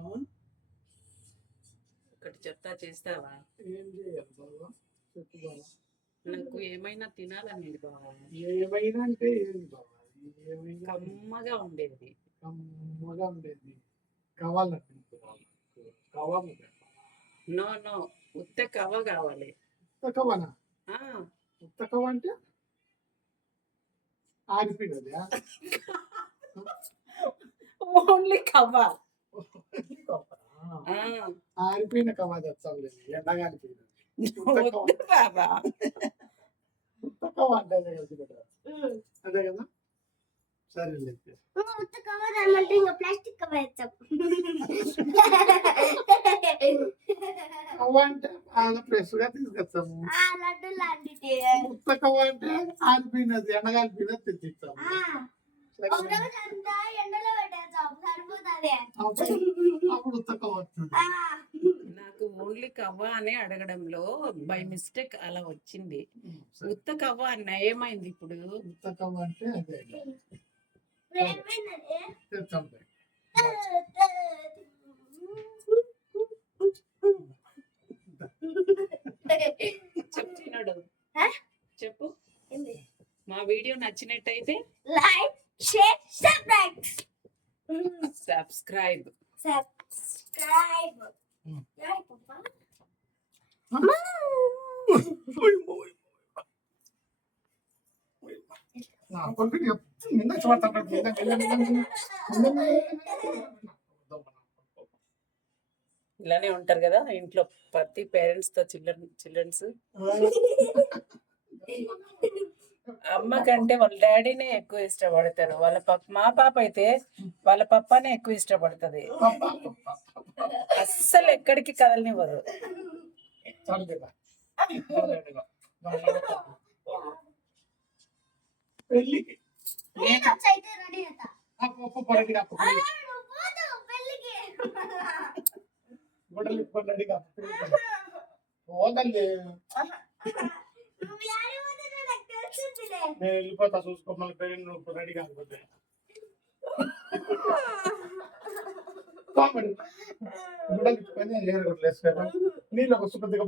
అవును. ఒకటి చెప్తా చేస్తావా? ఏం చేయాలి బాబా? చెప్పు బాబా. నాకు ఏమైనా తినాలనేది బావా. ఏమైనా అంటే ఏంది బాబా? ఏమైనా కమ్మగా ఉండేది. కమ్మగా ఉండేది. కావాలంటే కావాలి. నో నో, ఉత్త కవ్వ కావాలి. ఉత్తకవనా? ఆ, ఉత్తకవ అంటే ఆరిపోయినది. ఓన్లీ కవ్వ. ఆరిపోయిన కవ తెచ్చాలి. ఎండగాలిపోయినది వద్దు బాబా. ఉత్తకవ అంటే అదే కదా, అదే కదా. సరే ప్లాస్టిక్ కవర్ కవ్వ అంటే బాగా ఫ్రెష్ గా తీసుకొచ్చాము. ఉత్తకవ అంటే ఆరిపోయినది, ఎండగాలిపోయినది తెచ్చిస్తాము. అప్పుడు ఉత్తకవ వస్తుంది. నాకు ఓన్లీ కవ్వ అని అడగడంలో బై మిస్టేక్ అలా వచ్చింది. ఉత్త కవ్వ అన్న ఏమైంది ఇప్పుడు? ఉత్తకవ అంటే అదే తెచ్చాము. చెప్తున్నాడు. చెప్పు. మా వీడియో నచ్చినట్టయితే లైక్, షేర్, సబ్స్క్రైబ్. ఇలానే ఉంటారు కదా ఇంట్లో ప్రతి పేరెంట్స్ తో చిల్డ్రన్స్. అమ్మ కంటే వాళ్ళ డాడీనే ఎక్కువ ఇష్టపడతారు. మా పాప అయితే వాళ్ళ పప్పానే ఎక్కువ ఇష్టపడుతుంది. అస్సలు ఎక్కడికి కదలనివ్వదు. పెళ్ళికి నేను వెళ్ళిపోతా, చూసుకో. మళ్ళీ పెళ్ళి నువ్వు రెడీ కాకపోతే నీళ్ళు ఒక సుఖ దిగ